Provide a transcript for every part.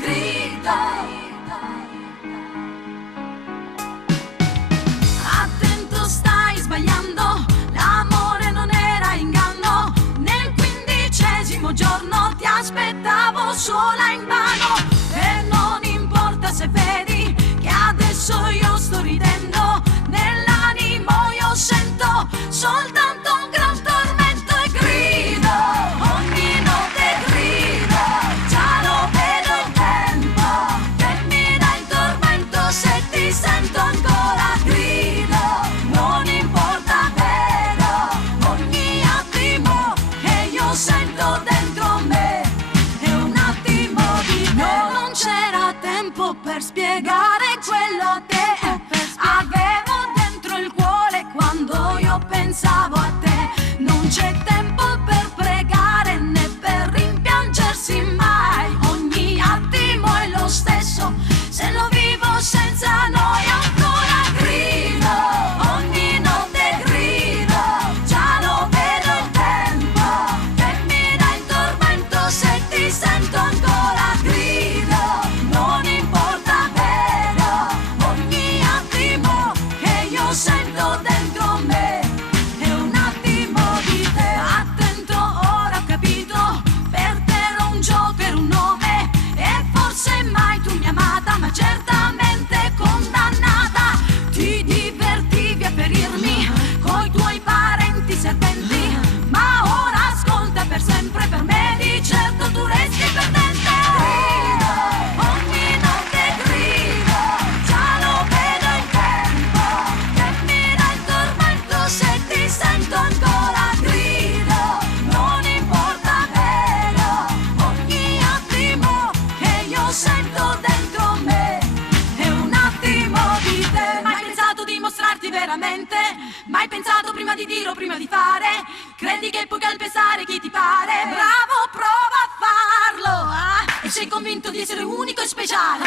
grido. Attento, stai sbagliando, l'amore non era inganno. Nel 15° giorno ti aspettavo sola invano. E non importa se vedi che adesso io sto ridendo, nell'animo io sento soltanto un gran tormento e grido, ogni notte grido, già lo vedo il tempo che mi dà il tormento se ti sento ancora. Grido, non importa, vedo ogni attimo che io sento dentro me è un attimo di te. Non c'era tempo per spiegare quello che avevo dentro il cuore quando io pensavo a te. Non c'è tempo per pregare né per rimpiangersi mai. Ogni attimo è lo stesso se lo vivo senza noi ancora. Grido, ogni notte grido, già lo vedo il tempo che mi dà il tormento se ti sento ancora. Grido, non importa, vedo ogni attimo che io sento dentro me è un attimo di te. Attento, ora ho capito, per te ero un gioco, ero un nome, e forse mai tu mi amata, ma certamente condannata. Ti divertivi a ferirmi coi tuoi parenti serpenti, ma ora ascolta, per sempre per me di certo tu resti perdente. Grido, ogni notte grido, già lo vedo il tempo che mi dà il tormento se ti sento ancora. Grido, non importa, vedo ogni attimo che io sento dentro me è un attimo di te. Mai pensato di mostrarti veramente? Mai pensato prima di dire o prima di fare? Credi che puoi calpestare chi ti pare? Bravo, prova a farlo, e sei convinto di essere unico e speciale,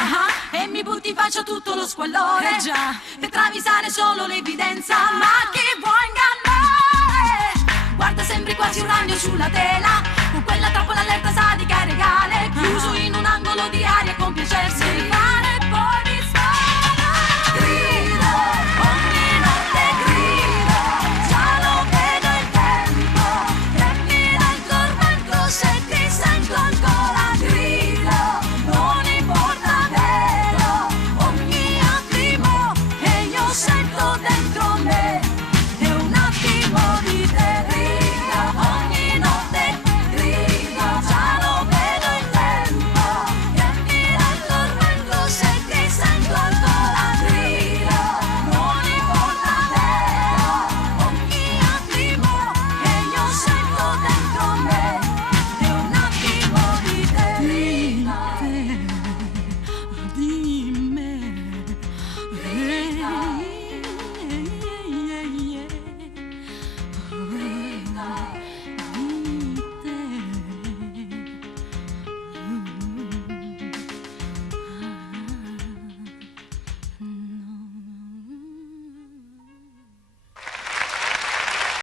e mi butti in faccia tutto lo squallore, già, per travisare solo l'evidenza. Ma chi vuoi ingannare? Guarda, sembri quasi un ragno sulla tela, con quella trappola allerta sadica e regale, chiuso in un angolo di aria con piacersi rifare.